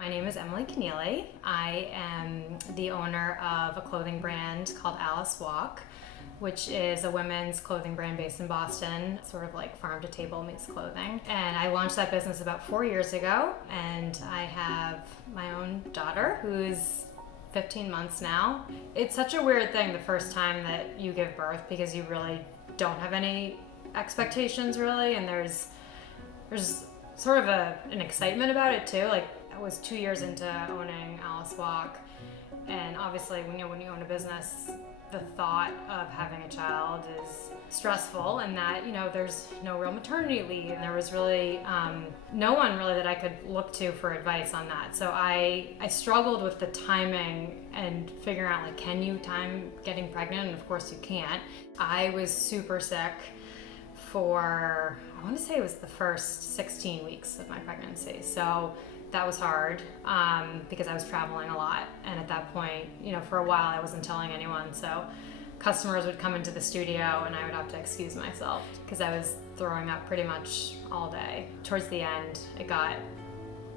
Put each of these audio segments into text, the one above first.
My name is Emily Keneally. I am the owner of a clothing brand called Alice Walk, which is a women's clothing brand based in Boston, sort of like farm to table meets clothing. And I launched that business about 4 years ago, and I have my own daughter who's 15 months now. It's such a weird thing the first time that you give birth because you really don't have any expectations really, and there's sort of an excitement about it too. Like, I was 2 years into owning Alice Walk, and obviously when you own a business, the thought of having a child is stressful, and that there's no real maternity leave, and there was really no one really that I could look to for advice on that. So I struggled with the timing and figuring out, like, can you time getting pregnant? And of course you can't. I was super sick for, I want to say it was the first 16 weeks of my pregnancy. So that was hard because I was traveling a lot. And at that point, for a while I wasn't telling anyone. So customers would come into the studio and I would have to excuse myself because I was throwing up pretty much all day. Towards the end, it got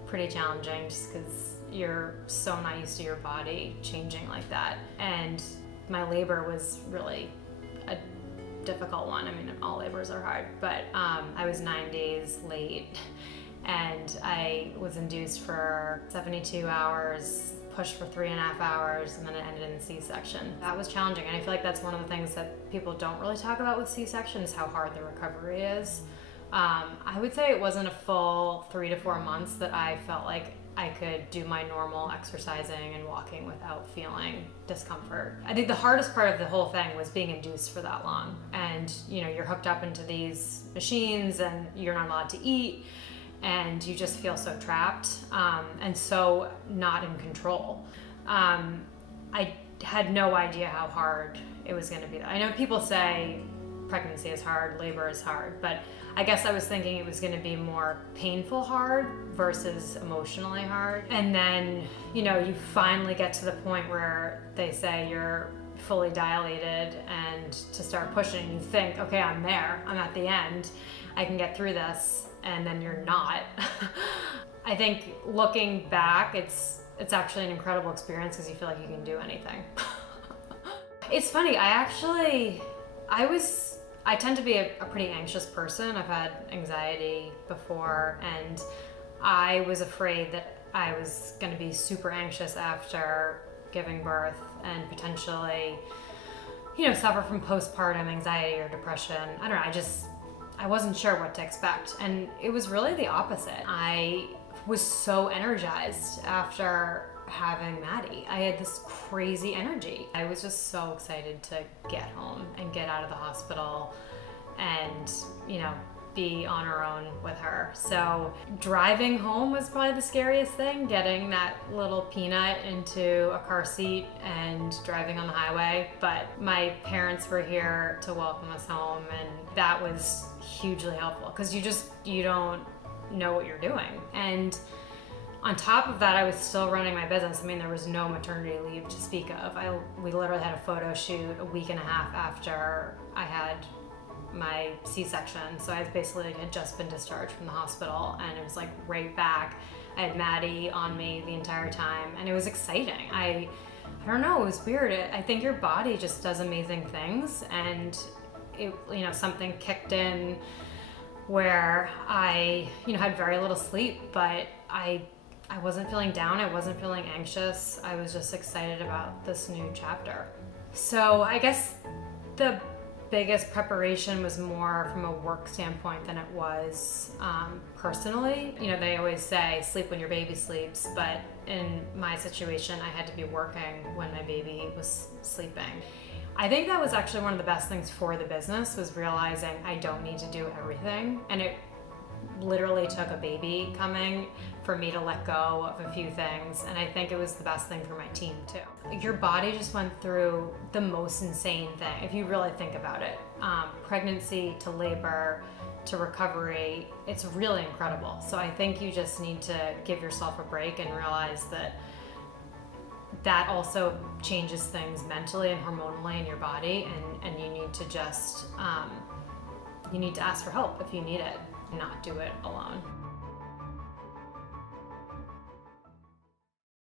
pretty challenging just because you're so not used to your body changing like that. And my labor was really a difficult one. I mean, all labors are hard, but I was 9 days late, and I was induced for 72 hours, pushed for 3.5 hours, and then it ended in a C-section. That was challenging, and I feel like that's one of the things that people don't really talk about with C-section is how hard the recovery is. I would say it wasn't a full 3 to 4 months that I felt like I could do my normal exercising and walking without feeling discomfort. I think the hardest part of the whole thing was being induced for that long. And you're hooked up into these machines and you're not allowed to eat, and you just feel so trapped and so not in control. I had no idea how hard it was gonna be. I know people say pregnancy is hard, labor is hard, but I guess I was thinking it was going to be more painful hard versus emotionally hard. And then, you finally get to the point where they say you're fully dilated, and to start pushing, you think, okay, I'm there, I'm at the end, I can get through this, and then you're not. I think looking back, it's actually an incredible experience because you feel like you can do anything. It's funny, I tend to be a pretty anxious person. I've had anxiety before, and I was afraid that I was going to be super anxious after giving birth and potentially, suffer from postpartum anxiety or depression. I don't know, I wasn't sure what to expect. And it was really the opposite. I was so energized after having Maddie. I had this crazy energy. I was just so excited to get home and get out of the hospital and, be on our own with her. So driving home was probably the scariest thing, getting that little peanut into a car seat and driving on the highway. But my parents were here to welcome us home, and that was hugely helpful because you don't know what you're doing. And on top of that, I was still running my business. I mean, there was no maternity leave to speak of. We literally had a photo shoot a week and a half after I had my C-section. So I basically had just been discharged from the hospital, and it was like right back. I had Maddie on me the entire time, and it was exciting. I don't know, it was weird. I think your body just does amazing things, and something kicked in where I had very little sleep, but I wasn't feeling down, I wasn't feeling anxious, I was just excited about this new chapter. So I guess the biggest preparation was more from a work standpoint than it was personally. They always say sleep when your baby sleeps, but in my situation, I had to be working when my baby was sleeping. I think that was actually one of the best things for the business, was realizing I don't need to do everything. And it literally took a baby coming for me to let go of a few things, and I think it was the best thing for my team too. Your body just went through the most insane thing, if you really think about it. Pregnancy to labor to recovery, it's really incredible. So I think you just need to give yourself a break and realize that also changes things mentally and hormonally in your body, and you need to just you need to ask for help if you need it, not do it alone.